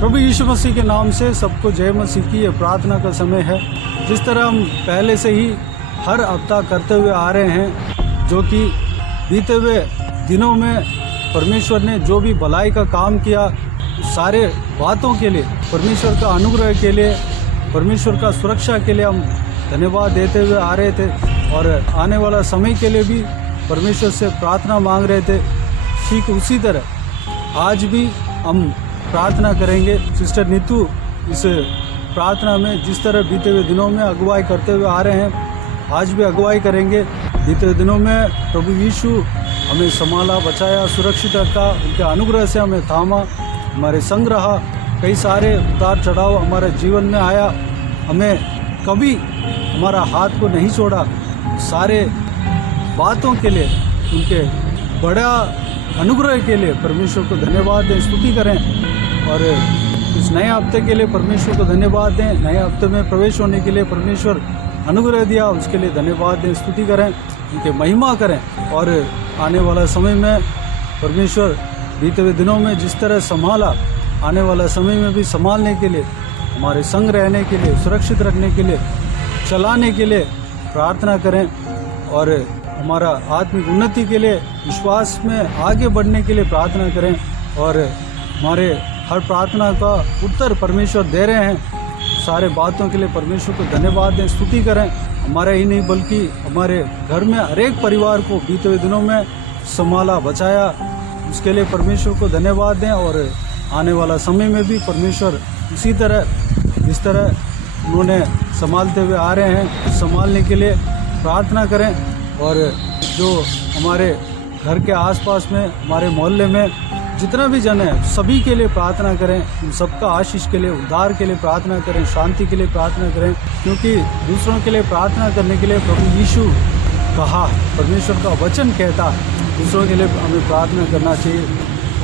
प्रभु यीशु मसीह के नाम से सबको जय मसीह की ये प्रार्थना का समय है। जिस तरह हम पहले से ही हर हफ्ता करते हुए आ रहे हैं, जो कि बीते हुए दिनों में परमेश्वर ने जो भी भलाई का काम किया, सारे बातों के लिए, परमेश्वर का अनुग्रह के लिए, परमेश्वर का सुरक्षा के लिए हम धन्यवाद देते हुए आ रहे थे और आने वाला समय के लिए भी परमेश्वर से प्रार्थना मांग रहे थे। ठीक उसी तरह आज भी हम प्रार्थना करेंगे। सिस्टर नीतू इस प्रार्थना में जिस तरह बीते हुए दिनों में अगुवाई करते हुए आ रहे हैं, आज भी अगुवाई करेंगे। बीते हुए दिनों में प्रभु यीशु हमें संभाला, बचाया, सुरक्षित रखा, उनके अनुग्रह से हमें थामा, हमारे संग रहा। कई सारे उतार चढ़ाव हमारे जीवन में आया, हमें कभी हमारा हाथ को नहीं छोड़ा। सारे बातों के लिए, उनके बड़ा अनुग्रह के लिए परमेश्वर को धन्यवाद दें, स्तुति करें। और इस नए हफ्ते के लिए परमेश्वर को धन्यवाद दें। नए हफ्ते में प्रवेश होने के लिए परमेश्वर अनुग्रह दिया, उसके लिए धन्यवाद दें, स्तुति करें, उनके महिमा करें। और आने वाला समय में परमेश्वर बीते हुए दिनों में जिस तरह संभाला, आने वाला समय में भी संभालने के लिए, हमारे संग रहने के लिए, सुरक्षित रखने के लिए, चलाने के लिए प्रार्थना करें। और हमारा आत्मिक उन्नति के लिए, विश्वास में आगे बढ़ने के लिए प्रार्थना करें। और हमारे हर प्रार्थना का उत्तर परमेश्वर दे रहे हैं। सारे बातों के लिए परमेश्वर को धन्यवाद दें, स्तुति करें। हमारे ही नहीं बल्कि हमारे घर में हर एक परिवार को बीते हुए दिनों में संभाला, बचाया, उसके लिए परमेश्वर को धन्यवाद दें। और आने वाला समय में भी परमेश्वर इसी तरह जिस तरह उन्होंने संभालते हुए आ रहे हैं, संभालने के लिए प्रार्थना करें। और जो हमारे घर के आसपास में, हमारे मोहल्ले में जितना भी जन है, सभी के लिए प्रार्थना करें। उन सबका आशीष के लिए, उद्धार के लिए प्रार्थना करें, शांति के लिए प्रार्थना करें। क्योंकि दूसरों के लिए प्रार्थना करने के लिए प्रभु यीशु कहा, परमेश्वर का वचन कहता, दूसरों के लिए हमें प्रार्थना करना चाहिए।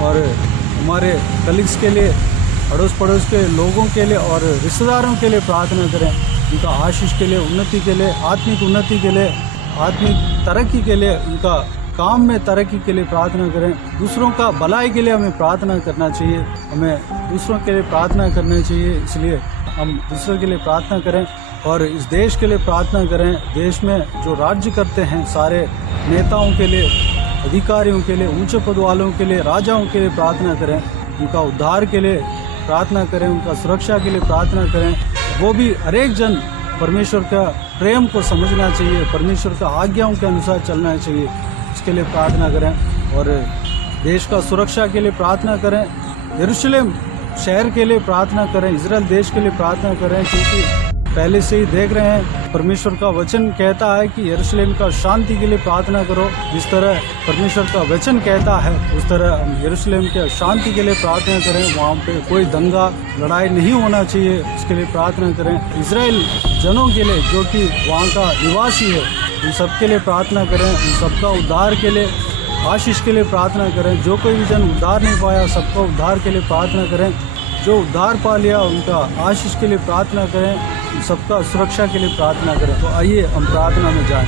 और हमारे कलीग्स के लिए, अड़ोस पड़ोस के लोगों के लिए और रिश्तेदारों के लिए प्रार्थना करें। उनका आशीष के लिए, उन्नति के लिए, आत्मिक उन्नति के लिए, आत्मिक तरक्की के लिए, उनका काम में तरक्की के लिए प्रार्थना करें। दूसरों का भलाई के लिए हमें प्रार्थना करना चाहिए, हमें दूसरों के लिए प्रार्थना करना चाहिए। इसलिए हम दूसरों के लिए प्रार्थना करें और इस देश के लिए प्रार्थना करें। देश में जो राज्य करते हैं, सारे नेताओं के लिए, अधिकारियों के लिए, ऊंचे पद वालों के लिए, राजाओं के लिए प्रार्थना करें। उनका उद्धार के लिए प्रार्थना करें, उनका सुरक्षा के लिए प्रार्थना करें। वो भी हर एक जन परमेश्वर का प्रेम को समझना चाहिए, परमेश्वर का आज्ञाओं के अनुसार चलना चाहिए, इसके लिए प्रार्थना करें। और देश का सुरक्षा के लिए प्रार्थना करें, यरूशलेम शहर के लिए प्रार्थना करें, इजराइल देश के लिए प्रार्थना करें। क्योंकि पहले से ही देख रहे हैं, परमेश्वर का वचन कहता है कि यरूशलेम का शांति के लिए प्रार्थना करो। जिस तरह परमेश्वर का वचन कहता है, उस तरह हम यरूशलेम के शांति के लिए प्रार्थना करें। वहाँ पे कोई दंगा लड़ाई नहीं होना चाहिए, इसके लिए प्रार्थना करें। इजराइल जनों के लिए, जो कि वहाँ का निवासी है, उन सबके लिए प्रार्थना करें। उन सबका उद्धार के लिए, आशीष के लिए प्रार्थना करें। जो कोई भी जन उद्धार नहीं पाया, सबका उद्धार के लिए प्रार्थना करें। जो उद्धार पा लिया, उनका आशीष के लिए प्रार्थना करें। सबका सुरक्षा के लिए प्रार्थना करें। तो आइए हम प्रार्थना में जाएं।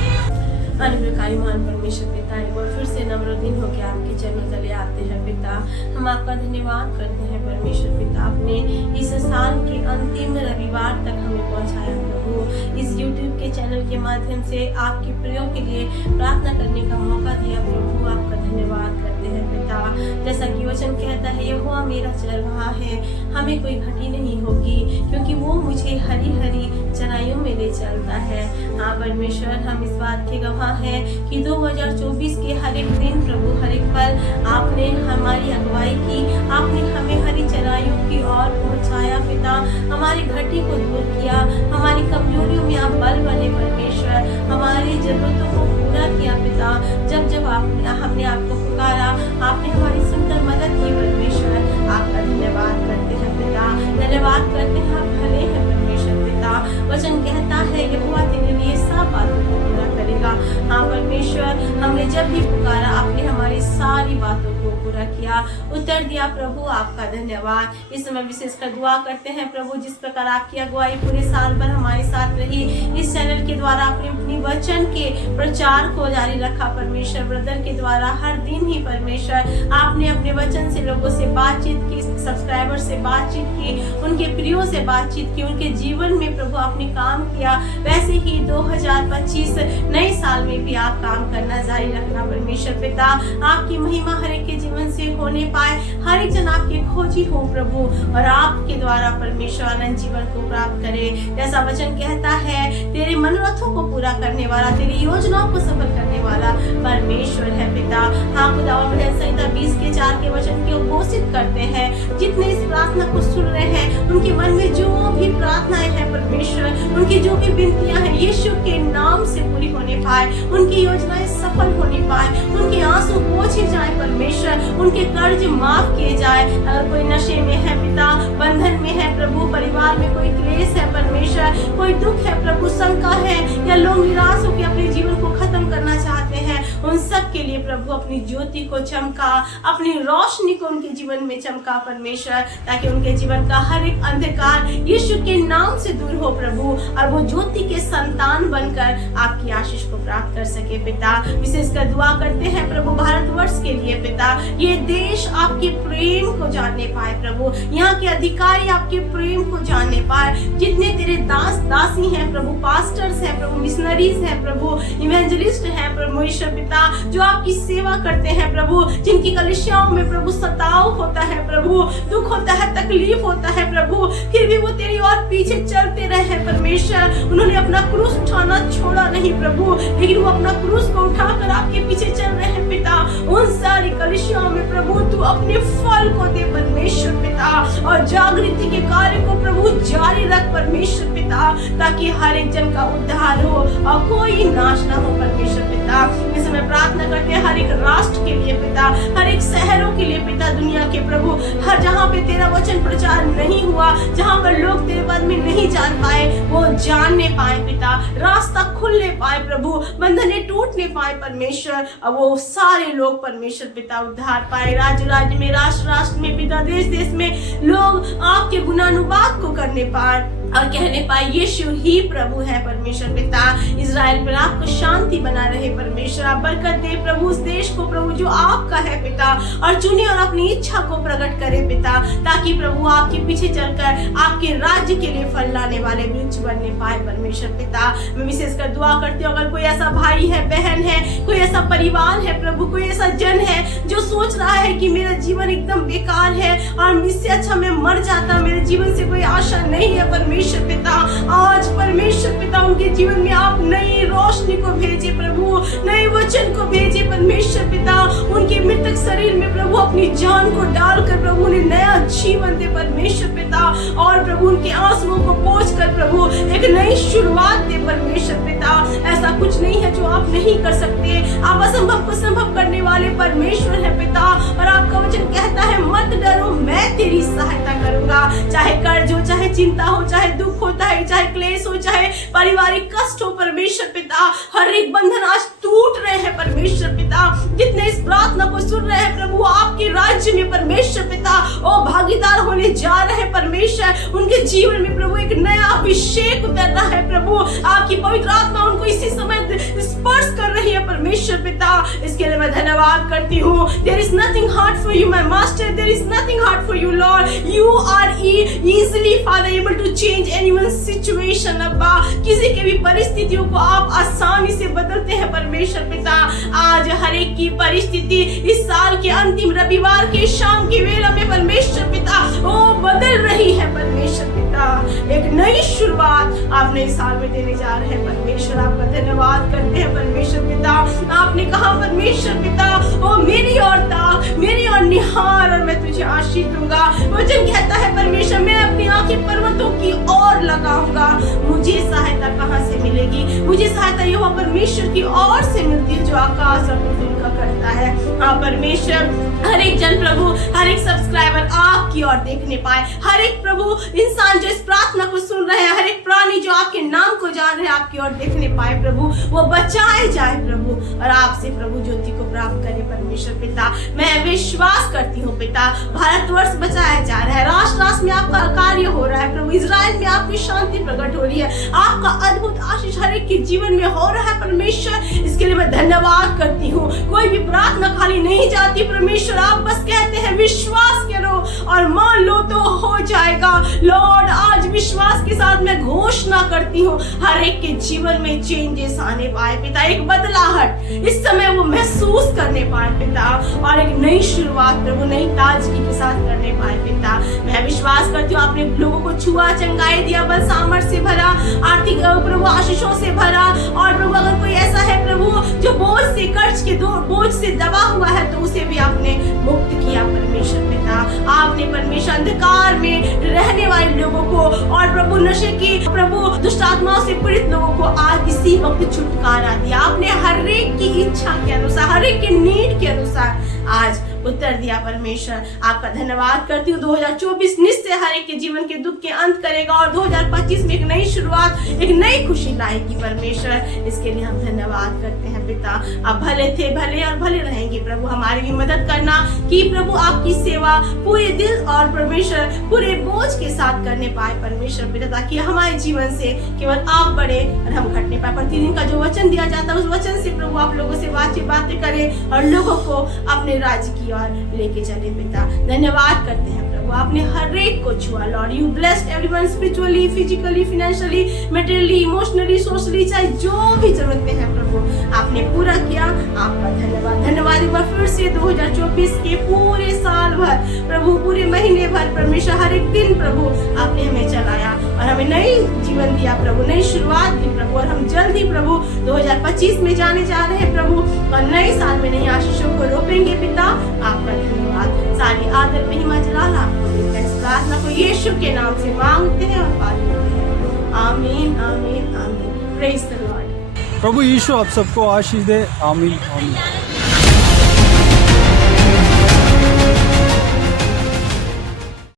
अनुग्रहकारी महान परमेश्वर पिता, एक बार फिर से नम्र दिन होकर आपके चरणों तले आते हैं पिता। हम आपका धन्यवाद करते हैं परमेश्वर पिता, आपने इस साल के अंतिम रविवार तक हमें पहुंचाया प्रभु। इस YouTube के चैनल के माध्यम से आपके प्रयोग के लिए प्रार्थना करने का मौका दिया प्रभु, आपका धन्यवाद करते हैं पिता। जैसा कि वचन कहता है, यहोवा मेरा चरवाहा है, हमें कोई घटी नहीं होगी, क्योंकि वो मुझे हरी हरी चराइयों में ले चलता है। हाँ परमेश्वर, हम इस बात के गवाह है कि 2024 के हर एक दिन प्रभु, हर एक पल आपने हमारी अगुवाई की, आपने हमें हरी चराइयों की ओर पहुंचाया पिता। हमारी घटी को दूर किया, हमारी कमजोरियों में आप बल बने परमेश्वर, हमारी जरूरतों को पूरा किया पिता। जब जब हमने आपको पुकारा, आपने हमारी सुंदर मदद की परमेश्वर। आपका धन्यवाद करते हैं पिता, धन्यवाद करते हैं, आप भले हैं परमेश्वर पिता। वचन कहता है, यहोवा तेरे लिए सब बातों को पूरा करेगा। हाँ परमेश्वर, हम हमने जब भी पुकारा आपने हमारी सारी बातों को पूरा किया, उत्तर दिया। प्रभु आपका धन्यवाद। इस समय विशेषकर दुआ करते हैं प्रभु, जिस प्रकार आपकी अगुवाई पूरे साल भर हमारे साथ रही, इस चैनल के द्वारा आपने अपनी वचन के प्रचार को जारी रखा परमेश्वर। ब्रदर के द्वारा हर दिन ही परमेश्वर आपने अपने वचन से लोगों से बातचीत की, सब्सक्राइबर से बातचीत की, उनके प्रियो से बातचीत की, उनके जीवन में प्रभु आपने काम किया। वैसे ही 2025 नए साल में भी आप काम करना जारी रखना परमेश्वर पिता। आपकी महिमा हर एक के जीवन से होने पाए, हर एक जन आपके खोजी हो प्रभु, और आपके द्वारा परमेश्वर अनंत जीवन को प्राप्त करे। जैसा वचन कहता है, तेरे मनोरथों को पूरा करने वाला, तेरी योजनाओं को सफल करने वाला परमेश्वर है पिता। हाँ खुदा, भजन संहिता 20:4 के वचन को घोषित करते हैं, जितने इस प्रार्थना को सुन रहे हैं उनके मन में जो भी प्रार्थनाएं हैं परमेश्वर, उनकी जो भी विनतियां हैं यीशु के नाम से पूरी होने पाए, उनकी योजनाएं सफल होने पाए, उनके आंसू पोंछे जाए परमेश्वर, उनके कर्ज माफ किए जाए। अगर कोई नशे में है पिता, बंधन में है प्रभु, परिवार में कोई क्लेश है परमेश्वर, कोई दुख है प्रभु, शंका है, या लोग निराश होकर अपने जीवन को खत्म करना चाहते हैं, उन सब के लिए प्रभु अपनी ज्योति को चमका, अपनी रोशनी को उनके जीवन में चमका परमेश्वर, ताकि उनके जीवन का हर एक अंधकार यीशु के नाम से दूर हो प्रभु, और वो ज्योति के संतान बनकर आपकी आशीष को प्राप्त कर सके पिता। विशेषकर दुआ करते हैं प्रभु भारतवर्ष के लिए पिता, ये देश आपके प्रेम को जानने पाए प्रभु, यहाँ के अधिकारी आपके प्रेम को जानने पाए। जितने तेरे दास दासी हैं प्रभु, पास्टर्स हैं प्रभु, मिशनरीज हैं प्रभु, इवेंजलिस्ट हैं प्रभु ईश्वर पिता, जो आपकी सेवा करते हैं प्रभु, जिनकी कलीसियाओं में प्रभु सताव होता है प्रभु, दुख होता है, तकलीफ होता है प्रभु, फिर भी वो तेरी और पीछे चलते रहे परमेश्वर। उन्होंने अपना क्रूस उठाना छोड़ा नहीं प्रभु, लेकिन वो अपना क्रूस को उठाकर आपके पीछे चल रहे हैं पिता। उन सारी कलीसियाओं में प्रभु तू अपने फल को दे परमेश्वर पिता, और जागृति के कार्य को प्रभु जारी रख परमेश्वर पिता, ताकि हर एक जन का उद्धार हो और कोई नाश ना हो परमेश्वर पिता। इस समय प्रार्थना करते हैं हर एक राष्ट्र के लिए पिता, हर एक शहरों के लिए पिता, दुनिया के प्रभु, हर जहाँ पे तेरा वचन प्रचार नहीं हुआ, जहाँ पर लोग तेरे बारे में नहीं जान पाए, वो जानने पाए पिता, रास्ता खुलने पाए प्रभु, बंधने टूटने पाए परमेश्वर, और वो सारे लोग परमेश्वर पिता उद्धार पाए। राज्य राज्य में, राष्ट्र राष्ट्र में पिता, देश देश में लोग आपके गुणानुवाद को करने पाए और कहने पाए यीशु ही प्रभु है परमेश्वर पिता। इजराइल पर आपको शांति बना रहे परमेश्वर, आप बरकत दे प्रभु उस देश को प्रभु जो आपका है पिता, और चुने और अपनी इच्छा को प्रकट करे पिता, ताकि प्रभु आपके पीछे चलकर आपके राज्य के लिए फल लाने वाले वृक्ष बनने पाए परमेश्वर पिता। मैं विशेषकर दुआ करती हूँ, अगर कोई ऐसा भाई है, बहन है, कोई ऐसा परिवार है प्रभु, कोई ऐसा जन है जो सोच रहा है कि मेरा जीवन एकदम बेकार है और इससे अच्छा मैं मर जाता, मेरे जीवन से कोई आशा नहीं है परमेश्वर पिता, आज परमेश्वर पिता उनके जीवन में आप नई रोशनी को भेजे प्रभु, नए वचन को भेजे परमेश्वर पिता, उनके मृतक शरीर में प्रभु अपनी जान को डालकर प्रभु उन्हें नया जीवन दे परमेश्वर पिता, और प्रभु उनके आंसुओं को पोंछ कर प्रभु एक नई शुरुआत दे परमेश्वर पिता। ऐसा कुछ नहीं है जो आप नहीं कर सकते, आप असंभव को संभव करने वाले परमेश्वर है पिता, और आपका वचन कहता है मत डरो, मैं तेरी सहायता करूंगा। चाहे कर्ज हो, चाहे चिंता हो, चाहे दुख होता है, चाहे क्लेश हो, चाहे पारिवारिक कष्ट हो परमेश्वर पिता, हर एक बंधन आज टूट रहे हैं परमेश्वर पिता। जितने इस प्रार्थना को सुन रहे हैं प्रभु, आपके राज्य में परमेश्वर पिता ओ भागीदार होने जा रहे हैं परमेश्वर, उनके जीवन में प्रभु एक नया अभिषेक उतर रहा है प्रभु, आपकी पवित्र आत्मा उनको इसी समय स्पर्श कर रही है परमेश्वर पिता। इसके लिए मैं धन्यवाद करती हूँ। There is nothing hard for you my master, there is nothing hard for you Lord, you are easily Father able to change anyone's situation अब्बा, किसी के भी परिस्थितियों को आप आसानी से बदलते हैं परमेश्वर पिता। आज हर एक की परिस्थिति इस साल के अंतिम रविवार के शाम की वेला में परमेश्वर पिता वो बदल रही है परमेश्वर पिता। एक नई शुरुआत आपने इस साल में देने जा रहे हैं परमेश्वर, आपका धन्यवाद करते हैं परमेश्वर पिता। आपने कहा परमेश्वर पिता ओ मेरी ओर ताक, मेरी ओर निहार और मैं तुझे आशीष दूंगा। वचन कहता है परमेश्वर मैं अपनी आंखें पर्वतों की ओर लगाऊंगा, मुझे सहायता कहाँ से मिलेगी? मुझे सहायता यहोवा परमेश्वर की ओर से मिलती है जो आकाश और पृथ्वी का करता है। हाँ परमेश्वर, हर एक जन प्रभु, हर एक सब्सक्राइबर आपकी ओर देखने पाए, हर एक प्रभु इंसान जो इस प्रार्थना को सुन रहे हैं, हर एक प्राणी जो आपके नाम को जान रहे हैं, आपकी ओर देखने पाए प्रभु, वो बचाए जाए प्रभु, और आपसे प्रभु ज्योति को प्राप्त करे परमेश्वर पिता। मैं विश्वास करती हूँ पिता, भारतवर्ष बचाया जा रहा है, राष्ट्र राष्ट्र में आपका कार्य हो रहा है प्रभु, इजराइल में आपकी शांति प्रकट हो रही है, आपका अद्भुत आशीष हर एक के जीवन में हो रहा है परमेश्वर। इसके लिए मैं धन्यवाद करती हूँ। कोई भी प्रार्थना खाली नहीं जाती परमेश्वर, आप बस कहते हैं विश्वास करो और मान लो तो हो जाएगा। लॉर्ड, आज विश्वास के साथ मैं घोषणा करती हूँ, हर एक के जीवन में चेंजेस आने पाए पिता, एक बदलाहट इस समय वो महसूस करने पाए पिता, और एक नई शुरुआत प्रभु नई ताजगी के साथ करने पाए पिता। मैं विश्वास करती हूँ आपने लोगों को छुआ, चंगाई दिया, बल सामर्थ्य से भरा, आर्थिक प्रभु आशीषों से भरा, और प्रभु अगर कोई ऐसा है प्रभु जो बोझ से, कर्ज के बोझ से दबा हुआ है, तो उसे भी आपने मुक्त किया परमेश्वर पिता। आपने परमेश्वर अंधकार में रहने वाले लोगों को और प्रभु नशे की प्रभु दुष्ट आत्माओं से पीड़ित लोगों को आज इसी वक्त छुटकारा दिया। आपने हर एक की इच्छा के अनुसार, हर एक के नीड के अनुसार आज उत्तर दिया परमेश्वर। आपका धन्यवाद करती हूँ। 2024 निश्चय हर एक के जीवन के दुख के अंत करेगा और 2025 में एक नई शुरुआत, एक नई खुशी लाएगी परमेश्वर। इसके लिए हम धन्यवाद करते हैं पिता। आप भले थे, भले और भले रहेंगे प्रभु। हमारी भी मदद करना कि प्रभु आपकी सेवा पूरे दिल और परमेश्वर पूरे बोझ के साथ करने पाए परमेश्वर पिता, ताकि हमारे जीवन से केवल आप बढ़े और हम घटने पाए। प्रतिदिन का जो वचन दिया जाता है उस वचन से प्रभु आप लोगों से बातें करें और लोगों को अपने राज्य की और लेके चले पिता। धन्यवाद करते हैं प्रभु, आपने हर एक को छुआ Lord. You blessed everyone spiritually, physically, financially, materially, emotionally, socially, चाहे जो भी जरूरतें हैं प्रभु आपने पूरा किया। आपका धन्यवाद। धन्यवाद एक बार फिर से 2024 के पूरे साल भर प्रभु, पूरे महीने भर परमेश्वर, हर एक दिन प्रभु आपने हमें चलाया और हमें नई जीवन दिया प्रभु, नई शुरुआत दी प्रभु, और हम जल्द ही प्रभु 2025 में जाने जा रहे हैं प्रभु, और नए साल में नई आशीषों को रोपेंगे पिता। आपका धन्यवाद। सारी आदर महिमा जलाल आपको देते हैं। इस प्रार्थना को यीशु के नाम से मांगते हैं और पालते हैं। आमीन, आमीन, आमीन। Praise the Lord. प्रभु यीशु आप सबको आशीष दे। आमीन, आमीन।